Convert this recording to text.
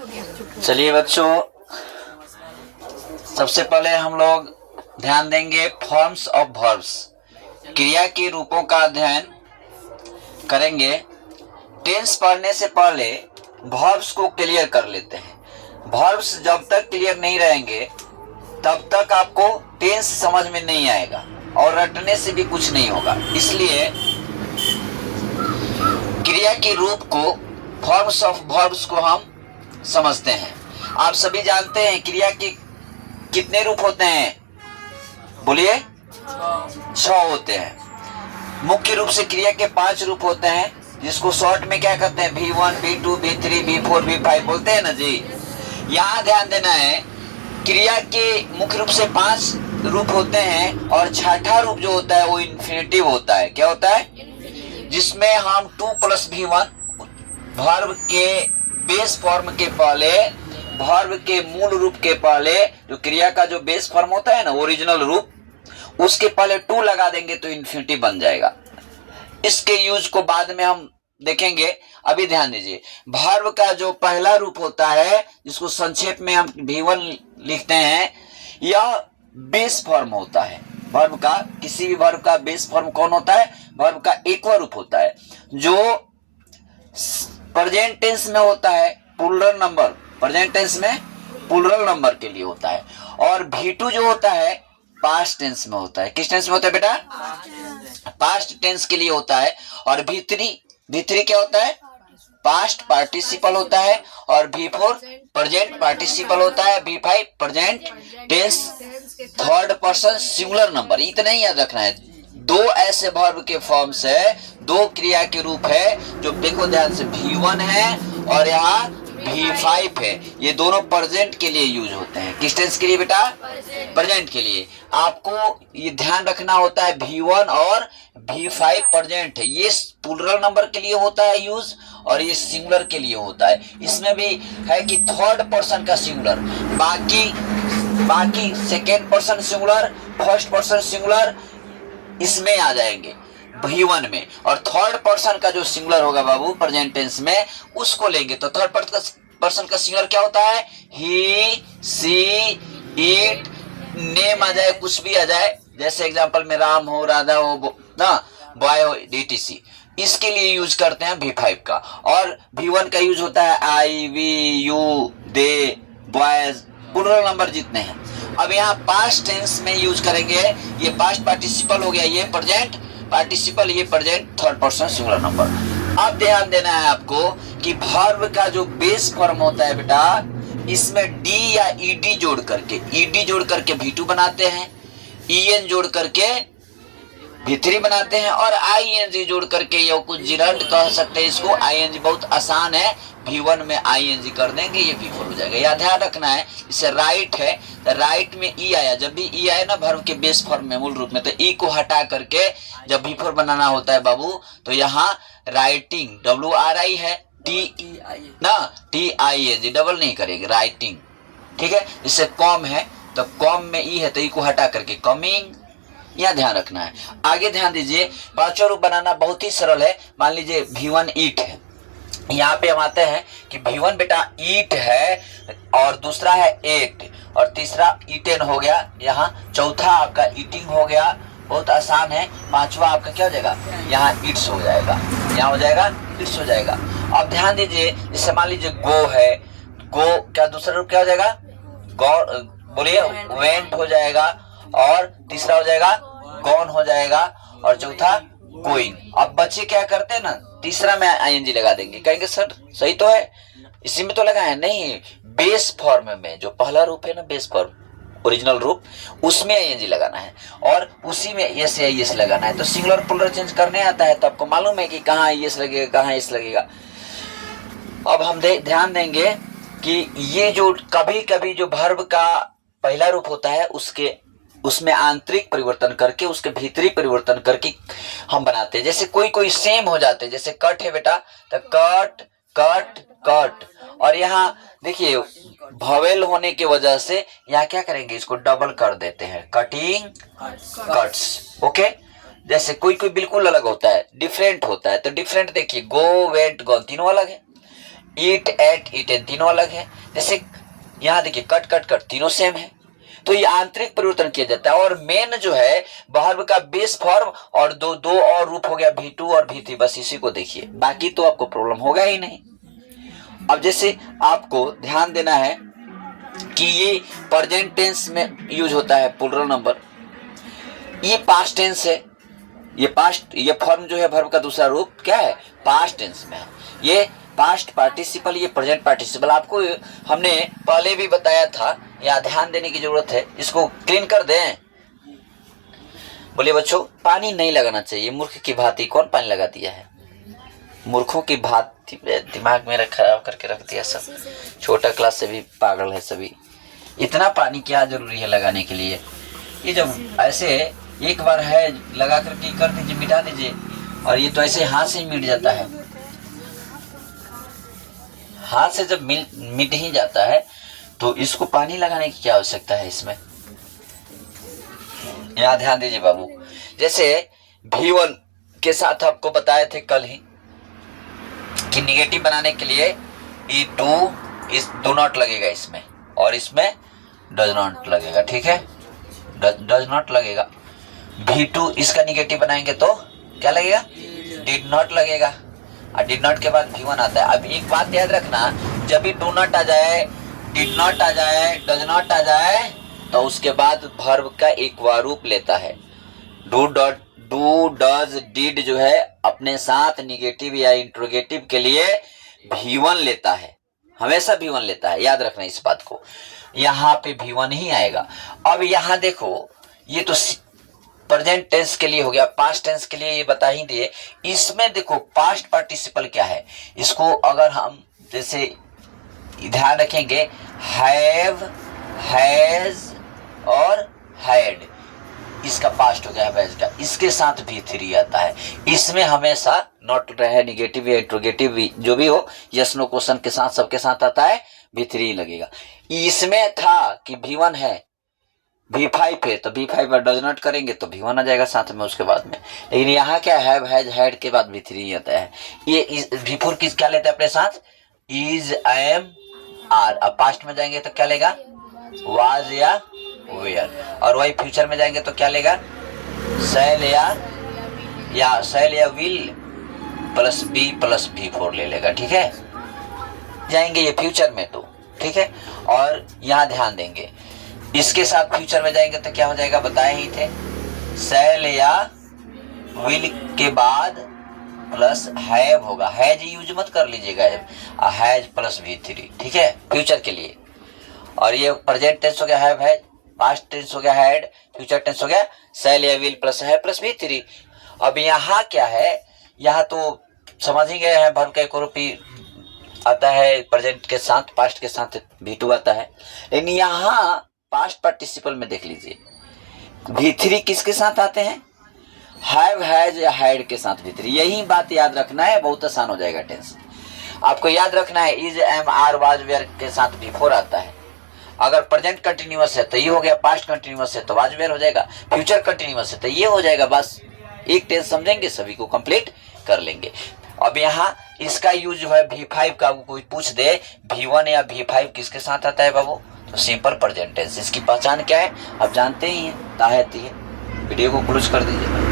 चलिए बच्चों, सबसे पहले हम लोग ध्यान देंगे फॉर्म्स ऑफ वर्ब्स, क्रिया के रूपों का अध्ययन करेंगे। टेंस पढ़ने से पहले वर्ब्स को क्लियर कर लेते हैं। वर्ब्स जब तक क्लियर नहीं रहेंगे तब तक आपको टेंस समझ में नहीं आएगा और रटने से भी कुछ नहीं होगा। इसलिए क्रिया के रूप को, फॉर्म्स ऑफ वर्ब्स को हम समझते हैं। आप सभी जानते हैं क्रिया के कितने रूप होते हैं? बोलिए। 6 होते हैं। मुख्य रूप से क्रिया के 5 रूप होते हैं, जिसको शॉर्ट में क्या कहते हैं? V1, V2, V3, V4, V5 बोलते हैं ना जी। यहाँ ध्यान देना है, क्रिया के मुख्य रूप से 5 रूप होते हैं और छठा रूप जो होता है वो इन्फिनेटिव होता है। क्या होता है? जिसमें हम 2 + V1 वर्ब के बेस फॉर्म के पहले, वर्ब के मूल रूप के पहले, जो क्रिया का जो बेस फॉर्म होता है ना, ओरिजिनल रूप, उसके पहले 2 लगा देंगे तो इन्फिनिटिव बन जाएगा। इसके यूज को बाद में हम देखेंगे। अभी ध्यान दीजिए, वर्ब का जो पहला रूप होता है, जिसको संक्षेप में हम V1 लिखते हैं, यह बेस फॉर्म होता है। वर्ब का, किसी भी वर्ब का बेस फॉर्म कौन होता है? वर्ब का एकवा रूप होता है, जो प्रेजेंट टेंस में होता है, प्लूरल नंबर, प्रेजेंट टेंस में प्लूरल नंबर के लिए होता है। और V2 जो होता है पास्ट टेंस में होता है। किस टेंस में होता है बेटा? पास्ट टेंस के लिए होता है। और V3 क्या होता है? पास्ट पार्टिसिपल होता है। और V4 प्रेजेंट पार्टिसिपल होता है। V5 present tense third person singular number. इतना ही याद रखना है। 2 ऐसे वर्ब के फॉर्म्स है, 2 क्रिया के रूप है, जो देखो ध्यान से, V1 है और यहाँ V5 है। ये दोनों प्रेजेंट के लिए यूज होते हैं। किस टेंस के लिए बेटा? प्रेजेंट के लिए। आपको ये ध्यान रखना होता है, V1 और V5 प्रेजेंट है। ये प्लूरल नंबर के लिए होता है यूज, और ये सिंगुलर के लिए होता है। इसमें भी है कि थर्ड पर्सन का सिंगुलर, बाकी second person singular, first person singular इसमें आ जाएंगे V1 में। और थर्ड पर्सन का जो सिंगुलर होगा बाबू प्रेजेंट टेंस में, उसको लेंगे तो थर्ड पर्सन का सिंगुलर क्या होता है? ही, सी, इट, नेम आ जाए, कुछ भी आ जाए। जैसे एग्जांपल में राम हो, राधा हो ना, बॉय हो, DTC। इसके लिए यूज करते हैं V5 का। और V1 का यूज होता है I, we, you, they, boys, plural number जितने हैं। अब यहाँ पास्ट टेंस में यूज करेंगे। ये पास्ट पार्टिसिपल हो गया, ये प्रेजेंट पार्टिसिपल, ये present third person singular number. अब ध्यान देना है आपको कि वर्ब का जो बेस फॉर्म होता है बेटा, इसमें डी या ईडी जोड़ करके V2 बनाते हैं, EN जोड़ करके V3 बनाते हैं, और ING जोड़ करके, ये कुछ जिरंड कह सकते हैं इसको। ING बहुत आसान है, V1 में ING कर देंगे, ये V4 हो जाएगा। यह ध्यान रखना है। इसे राइट है तो राइट में E आया, जब भी E आए ना वर्ब के बेस फॉर्म में, मूल रूप में, तो E को हटा करके जब V4 बनाना होता है बाबू, तो यहाँ राइटिंग WRI है, ना TING, डबल नहीं करेंगे, राइटिंग। ठीक है। इससे कॉम है तो कॉम में E है तो E को हटा करके कमिंग, यह ध्यान रखना है। आगे ध्यान दीजिए, पांचों रूप बनाना बहुत ही सरल है। मान लीजिए V1 ईट है, यहाँ पे हम आते हैं कि V1 बेटा ईट है, और दूसरा है एट, और तीसरा ईटेन हो गया। यहाँ चौथा आपका ईटिंग हो गया, बहुत आसान है। पांचवा आपका क्या हो जाएगा? यहाँ इट्स हो जाएगा, यहाँ हो जाएगा इट्स हो जाएगा। अब ध्यान दीजिए, जैसे मान लीजिए गो है, गो क्या दूसरा रूप क्या हो जाएगा? गो, बोलिए, वेंट हो जाएगा, और तीसरा हो जाएगा गॉन हो जाएगा, और चौथा गोइंग। अब बच्चे क्या करते हैं ना, तीसरा में ING लगा देंगे, कहेंगे सर सही तो है, इसी में तो लगा है। नहीं, बेस फॉर्म में जो पहला रूप है ना, बेस फॉर्म ओरिजिनल रूप, उसमें ING लगाना है, और उसी में यस या यस लगाना है। तो सिंगुलर प्लूरल चेंज करने आता है तो आपको मालूम है कि कहाँ यस लगेगा, कहाँ यस लगेगा। अब हम ध्यान देंगे कि ये जो कभी कभी जो वर्ब का पहला रूप होता है, उसमें आंतरिक परिवर्तन करके, उसके भीतरी परिवर्तन करके हम बनाते हैं। जैसे कोई सेम हो जाते हैं, जैसे कट है बेटा, तो कट कट कट। और यहाँ देखिए भवेल होने की वजह से यहाँ क्या करेंगे, इसको डबल कर देते हैं, कटिंग कट्स। ओके। जैसे कोई बिल्कुल अलग होता है, डिफरेंट होता है, तो डिफरेंट देखिए, गो वेंट गॉन, तीनों अलग है। ईट, एट, ईटेन तीनों अलग है। जैसे यहाँ देखिए कट, कट, कट तीनों सेम है। तो ये आंतरिक परिवर्तन किया जाता है। और मेन जो है वर्ब का बेस फॉर्म और दो और रूप हो गया V2 और V3, बस इसी को देखिए, बाकी तो आपको प्रॉब्लम होगा ही नहीं। अब जैसे आपको ध्यान देना है कि ये प्रेजेंट टेंस में यूज होता है प्लूरल नंबर, ये पास्ट टेंस है, ये फॉर्म जो है वर्ब का दूसरा रूप क्या है, पास्ट टेंस में है। ये पास्ट पार्टिसिपल, ये प्रेजेंट पार्टिसिपल, आपको हमने पहले भी बताया था, यहाँ ध्यान देने की जरूरत है। इसको क्लीन कर दें। बोलिए बच्चों, पानी नहीं लगाना चाहिए। मूर्ख की भांति, कौन पानी लगा दिया है? मूर्खों की भांति दिमाग मेरा खराब करके रख दिया सब। छोटा क्लास से भी पागल है सभी। इतना पानी क्या जरूरी है लगाने के लिए? ये जब ऐसे एक बार है लगा करके कर दीजिए, मिटा दीजिए, और ये तो ऐसे हाथ से मिट जाता है। हाथ से जब मिट ही जाता है तो इसको पानी लगाने की क्या आवश्यकता है इसमें? यहाँ ध्यान दीजिए बाबू। जैसे V1 के साथ आपको बताए थे कल ही कि निगेटिव बनाने के लिए E2 इस डू नॉट लगेगा इसमें, और इसमें डज नॉट लगेगा। ठीक है, डज नॉट लगेगा। V2 इसका निगेटिव बनाएंगे तो क्या लगेगा? डिड नॉट लगेगा। और डिड नॉट के बाद V1 आता है। अब एक बात याद रखना, जब भी डू नॉट आ जाए, डिड नॉट आ जाए, डज नॉट आ जाए, तो उसके बाद वर्ब का एक रूप लेता है। डू, डज, डिड जो है अपने साथ निगेटिव या इंट्रोगेटिव के लिए V1 लेता है, हमेशा V1 लेता है। याद रखना इस बात को। यहाँ पे V1 ही आएगा। अब यहाँ देखो, ये तो प्रेजेंट टेंस के लिए हो गया, पास्ट टेंस के लिए ये बता ही दिए। इसमें देखो पास्ट पार्टिसिपल क्या है, इसको अगर हम जैसे ध्यान रखेंगे, हैव, हैज और हैड, इसका पास्ट हो गया हैज का, इसके साथ V3 आता है। इसमें हमेशा नॉट रहे, निगेटिव या इंट्रोगेटिव जो भी हो, यस नो क्वेश्चन के साथ सबके साथ आता है, V3 लगेगा। इसमें था कि V1 है, V5 है, तो V5 पर डज नॉट करेंगे तो V1 आ जाएगा साथ में उसके बाद में। लेकिन यहाँ क्या है, हैज, हैड के बाद V3 आता है। ये V4 किस क्या लेता है अपने साथ? Is, am, are. अब पास्ट में जाएंगे तो क्या लेगा? वाज या वेयर। और वही फ्यूचर में जाएंगे तो क्या लेगा? शैल या will plus B plus V4 ले लेगा। ठीक है, जाएंगे ये फ्यूचर में तो ठीक है। और यहाँ ध्यान देंगे, इसके साथ फ्यूचर में जाएंगे तो क्या हो जाएगा, बताए ही थे, शैल या विल के बाद प्लस हैव होगा। हैज यूज मत कर लीजिएगा, हैज प्लस V3। ठीक है, फ्यूचर के लिए। और ये प्रेजेंट टेंस हो गया हैव, हैज, पास्ट टेंस हो गया हैड, फ्यूचर टेंस हो गया शैल या विल प्लस है प्लस V3। अब यहाँ क्या है, यहाँ तो समझ ही गए हैं, वर्ब का एक रूप ही आता है प्रेजेंट के साथ, पास्ट के साथ V2 आता है। लेकिन यहाँ पास्ट पार्टिसिपल में देख लीजिए, V3 किसके साथ आते हैं? हैव, हैज या हैड के साथ V3। यही बात याद रखना है, बहुत आसान हो जाएगा टेंस। आपको याद रखना है is, am, are, was, were के साथ V4 आता है। अगर प्रेजेंट कंटिन्यूअस है तो ये हो गया, पास्ट कंटिन्यूअस है तो वाज, वेयर हो जाएगा, फ्यूचर कंटिन्यूअस है तो ये हो जाएगा। बस एक टेंस समझेंगे, सभी को कंप्लीट कर लेंगे। अब यहाँ इसका यूज जो है V5 का, कोई पूछ दे V1 या V5 किसके साथ आता है बाबू, तो सिंपल प्रेजेंट टेंस। इसकी पहचान क्या है आप जानते ही हैं, ताहती है। वीडियो को क्लोज कर दीजिए।